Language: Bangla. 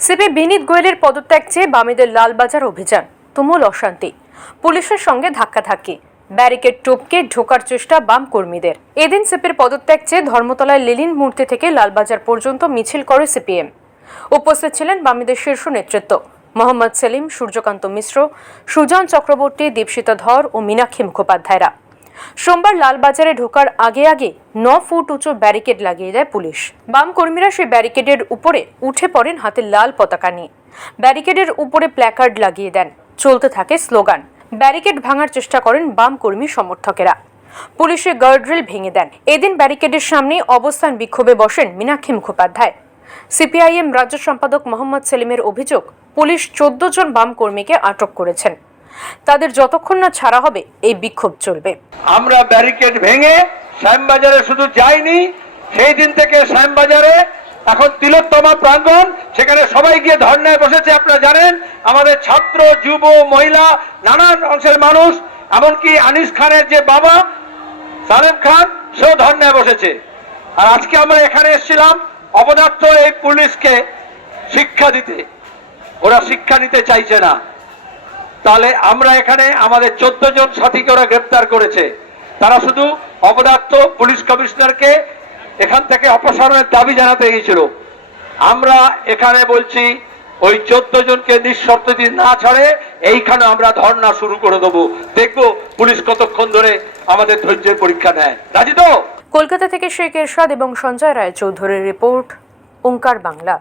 সিপি বিনীত গোয়েলের পদত্যাগ চেয়ে বামেদের লালবাজার অভিযান, তুমুল অশান্তি, পুলিশের সঙ্গে ধাক্কাধাক্কি, ব্যারিকেড টপকে ঢোকার চেষ্টা বাম কর্মীদের। এদিন সিপির পদত্যাগ চেয়ে ধর্মতলায় লেনিন মূর্তি থেকে লালবাজার পর্যন্ত মিছিল করে সিপিএম। উপস্থিত ছিলেন বামেদের শীর্ষ নেতৃত্ব মোহাম্মদ সেলিম, সূর্যকান্ত মিশ্র, সুজন চক্রবর্তী, দীপশিতা ধর ও মীনাক্ষী মুখোপাধ্যায়রা। সোমবার লালবাজারে ঢোকার আগে 9 ফুট উঁচু ব্যারিকেড লাগিয়ে দেয় পুলিশ। বাম কর্মীরা সেই ব্যারিকেডের উপরে উঠে পড়েন হাতে লাল পতাকা নিয়ে। ব্যারিকেডের উপরে প্ল্যাকার্ড লাগিয়ে দেন, চলতে থাকে স্লোগান। ব্যারিকেড ভাঙার চেষ্টা করেন বাম কর্মী সমর্থকেরা। পুলিশের গার্ডরেল ভেঙে দেন। এদিন ব্যারিকেডের সামনে অবস্থান বিক্ষোভে বসেন মীনাক্ষী মুখোপাধ্যায়। সিপিআইএম রাজ্য সম্পাদক মোহাম্মদ সেলিমের অভিযোগ, পুলিশ 14 জন বাম কর্মীকে আটক করেছেন। তাদের যতক্ষণ না ছাড়া হবে এই বিক্ষোভ চলবে। আমরা ব্যারিকেড ভেঙে শ্যামবাজারে শুধু যাইনি, সেই দিন থেকে শ্যামবাজারে এখন তিলোত্তমা প্রাঙ্গণ, সেখানে সবাই গিয়ে ধর্নায় বসেছে। আপনারা জানেন, আমাদের ছাত্র, যুব, মহিলা, নানান অংশের মানুষ, এমনকি আনিস খানের যে বাবা সালেম খান, সেও ধর্নায় বসেছে। আর আজকে আমরা এখানে এসেছিলাম অপদার্থ এই পুলিশকে শিক্ষা দিতে। ওরা শিক্ষা নিতে চাইছে না। তাহলে আমরা এখানে আমাদের 14 জন সাথীকে ওরা গ্রেপ্তার করেছে। তারা শুধু অপদার্থ পুলিশ কমিশনারকে এখান থেকে অপসারণের দাবি জানাতে গিয়েছিল। আমরা এখানে বলছি, ওই 14 জনকে নিঃশর্ত যদি না ছাড়ে, এইখানে আমরা ধর্ণা শুরু করে দেবো। দেখবো পুলিশ কতক্ষণ ধরে আমাদের ধৈর্যের পরীক্ষা নেয়। রাজি তো? কলকাতা থেকে শেখ এরশাদ এবং সঞ্জয় রায় চৌধুরীর রিপোর্ট, ওঙ্কার বাংলা।